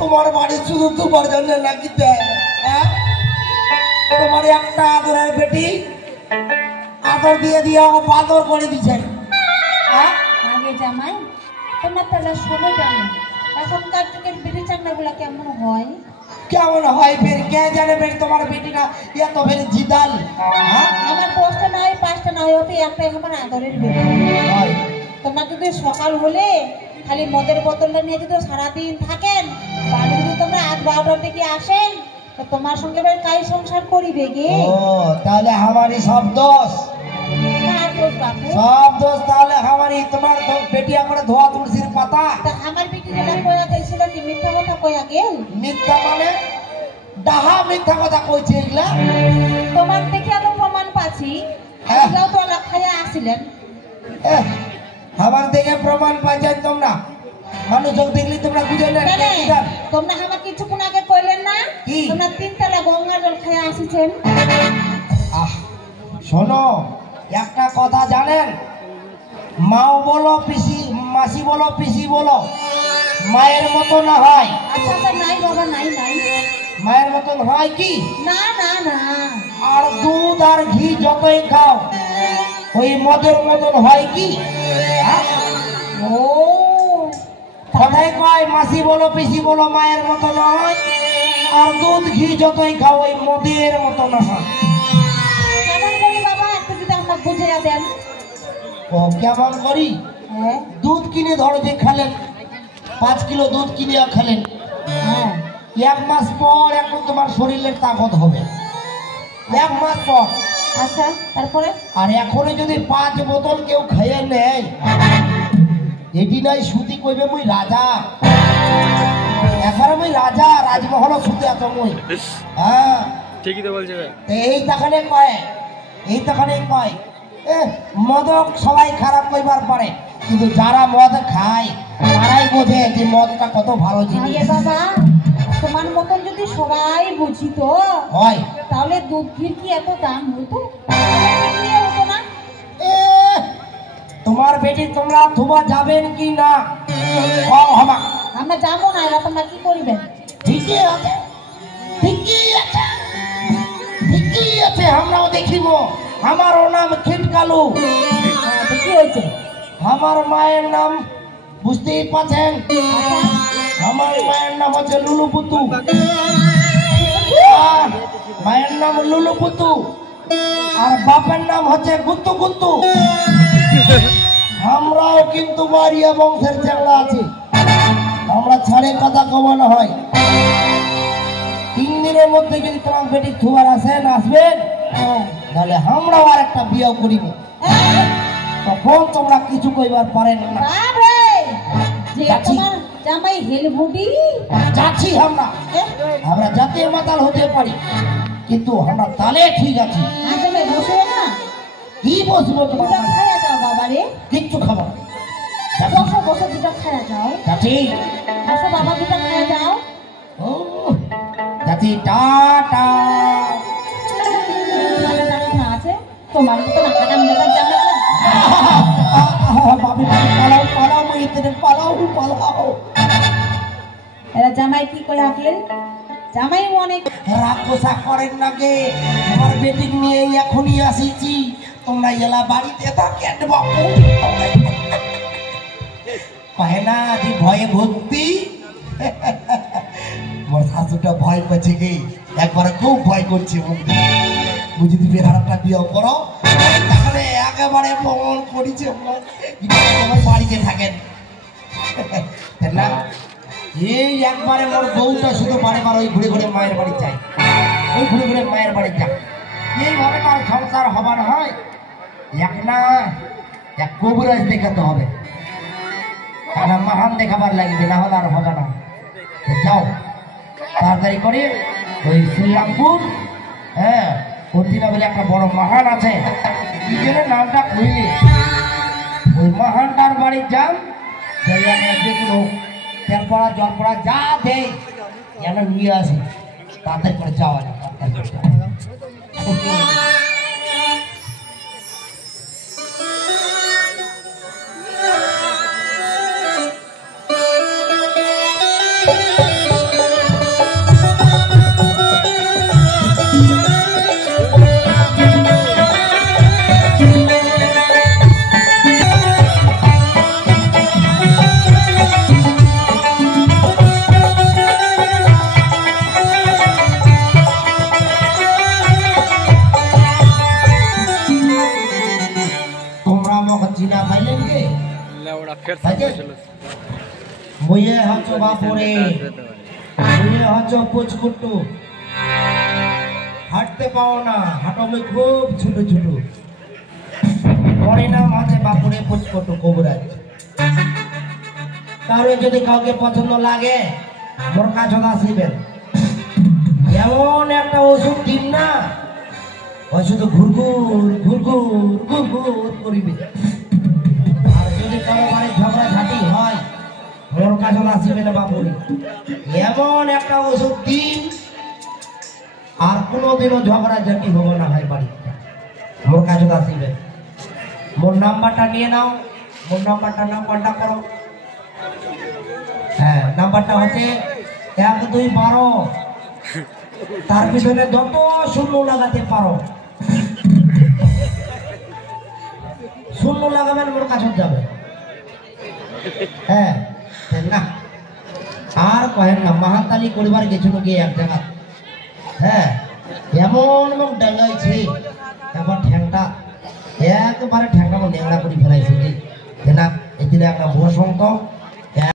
তোমার বাড়ি শুধু তোমার জন্য নাকি দেয়? তোমার একটা আদরের বেটি আদর দিয়ে দিয়ে বাদর করে দিচ্ছেন। আগে জামাই তোমরা তাহলে সবাই জানো এখনকার যুগের বেটি চাকরাগুলা কেমন হয়? কেমন হয় ফের কে জানে ফের তোমার বেটিটা এত ফের জিদাল। আমার পোস্টটা নয় পাঁচটা নয় ওতে একটাই আমার আদরের বেটি। তোমরা যদি সকাল হলে খালি মদের বোতলটা নিয়ে যদি সারাদিন থাকেন বাড়ি যদি তোমরা ৮-১২টার দিকে আসেন তো তোমার সঙ্গে এবার কাই সংসার করিবে গে? তাহলে আমারই সব দোষ। সব দোষ তাহলে আমারই। তোমার বেটি আমার ধোয়া তুলসীর পাতা। আমার বেটি যেটা কয়া গেছিল কি মিথ্যা কথা কয়া গেল? মিথ্যা মানে ডাহা মিথ্যা কথা কইছে এগুলা। তোমার দেখে এত প্রমাণ পাচ্ছি আজকেও তো খাইয়া আসিলেন। আমার দেখে প্রমাণ পাইছেন তোমরা? মানুষ দেখলি তোমরা বুঝে না? তোমরা আমার কিছুক্ষণ আগে কইলেন না তোমরা 3 তলা গঙ্গা জল খাইয়া আসিছেন। শোনো একটা কথা জানেন, মাও বলো পিসি, মাসি বলো পিসি বলো, মায়ের মতো না হয়। আচ্ছা আচ্ছা নাই বাবা নাই নাই মায়ের মতন হয় কি? না না না। আর দুধ আর ঘি যতই খাও ওই মদের মতন হয় কি? ও কথাই কয় মাসি বলো পিসি বলো মায়ের মতো নয়, আর দুধ ঘি যতই খাও ওই মদের মতো না হয়। কেমন করে বাবা একটু যদি আমরা বুঝে দেন। ও কেমন করি? হ্যাঁ দুধ কিনে ধরো যে খেলেন, 5 কিলো দুধ কিনে খেলেন, হ্যাঁ 1 মাস পর এখন তোমার শরীরের তাকত হবে, 1 মাস পর। আচ্ছা তারপরে? আর এখনই যদি 5 বোতল কেউ খেয়ে নেয়, এটি নাই সুতি কইবে মুই রাজা, এখন মুই রাজা, রাজমহল সুতে আছো মুই। হ্যাঁ ঠিকই তো বলছে ভাই। এই তখনই কয়, এই তখনই কয় মদক সবাই খারাপ কইবার পারে, কিন্তু যারা মদ খায় তারাই বোঝে যে মদটা কত ভালো জিনিস। আরে বাবা, তোমার মতন যদি সবাই বুঝিতো হয় তাহলে দুধ ঘির কি এত দাম হতো? বিক্রি হতো না। এ, তোমার বেটি তোমরা থুবা যাবেন কি না? কও হামা। আমরা যাবো না, এরা তোমরা কি করবেন? ঠিকই আছে, ঠিকই আছে, ঠিকই আছে, আমরাও দেখিব। আমারও নাম খিটকালু, কি হয়েছে? আমার মায়ের নাম বুঝতেই পাচ্ছেন, আচ্ছা, আমার মায়ের নাম হচ্ছে লুলুপুতু। মায়ের নাম লুলুপুতু আর বাপের নাম হচ্ছে গুত্তু গুত্তু। আমরাও কিন্তু মারিয়া বংশের চ্যাংড়া আছি, আমরা ছাড়ে কথা কমানো হয়। 3 দিনের মধ্যে যদি তোমার বেটি থুয়ার আসেন, আসবেন, তাহলে আমরাও আর একটা বিয়ে করিব, তখন তোমরা কিছু কইবার পারেন না। বাপরে, যে তোমার জামাই হেলবুডি। যাচ্ছি আমরা, আমরা জাতীয় মাতাল হতে পারি, কিন্তু আমরা তালে ঠিক আছি। আসলে বসে না, কি বসবো তোমার? দুটো খায়া যাও বাবা রে। কিচ্ছু খাবো না। বসো বসো, দুটো খায়া যাও। যাচ্ছি, বসো বাবা, দুটো খায়া যাও। ও যাচ্ছি, টাটা। না আছে তোমার মতো না কাটা মেলার জামা। বাবু পালাও পালাও, ইতনে পালাও পালাও। এরা জামাই কি করে আসলে? জামাই অনেক রাগ গোসা করেন না গে, আমার বেটি নিয়ে এখনই আসিছি, তোমরা এলা বাড়িতে থাকেন বাবু। কহে না যে ভয়ে ভক্তি, মোর শাশুটা ভয় পাচ্ছে গে, একবার খুব ভয় করছে। বুঝি দিবি আর একটা বিয়ে করো, তাহলে একেবারে মন করিছে তোমার বাড়িতে থাকেন না। এই একবারে মোর বউটা শুধু বারে বার ওই ঘুরে ঘুরে মায়ের বাড়ি যায়, ওই ঘুরে ঘুরে মায়ের বাড়ি যায়। এইভাবে তার সংসার হবার হয়, এক না এক কবিরাজ দেখাতে হবে, তারা মহান দেখাবার লাগবে, না হলে আর হবে না। যাও তাড়াতাড়ি করে ওই শ্রীরামপুর, হ্যাঁ কর্তিনা বলে একটা বড় মহান আছে, কি জন্য নামটা খুঁজলে, ওই মহানটার বাড়ি যান, যেগুলো তেল পড়া জল পড়া যা দেয় যেন নিয়ে আসি, তাড়াতাড়ি করে যাওয়া যায়, তাড়াতাড়ি করে যাওয়া। মুয়ে হচ্ছ বাপুরে, মুয়ে হচ্ছ পুচকুট্টু, হাঁটতে পাও না, হাঁটো মুই খুব ছোট ছোট। পরিণাম আছে বাপুরে পুচকুট্টু কবিরাজ। কারো যদি কাউকে পছন্দ লাগে মোর কাছে আসিবেন, এমন একটা ওষুধ দিন না, ওই শুধু ঘুরঘুর ঘুরঘুর ঘুরঘুর করিবে। আর যদি কারো বাড়ির ঝগড়া ঝাঁটি হয়, মোর কাছে আসিবে না বাবুরি, এমন একটা ওষুধ দিন আর কোনোদিনও ঝগড়া ঝাঁটি হবো না হয় বাড়ি, মোর কাছে আসিবে। মোর নাম্বারটা নিয়ে নাও, মোর নাম্বারটা করো। হ্যাঁ নাম্বারটা হচ্ছে 1212, তার পিছনে যত শূন্য লাগাতে পারো, শূন্য লাগাবেন মোর কাছে যাবে। হ্যাঁ না আর কহেন না, মাহাতালি করিবার গেছিল গিয়ে এক জায়গা, হ্যাঁ এমন ডাঙ্গাইছে, এবার ঠ্যাংটা একেবারে ঠেকানো ন্যাংরা করে ফেলাইছে কি না এদিকে একটা বসন্ত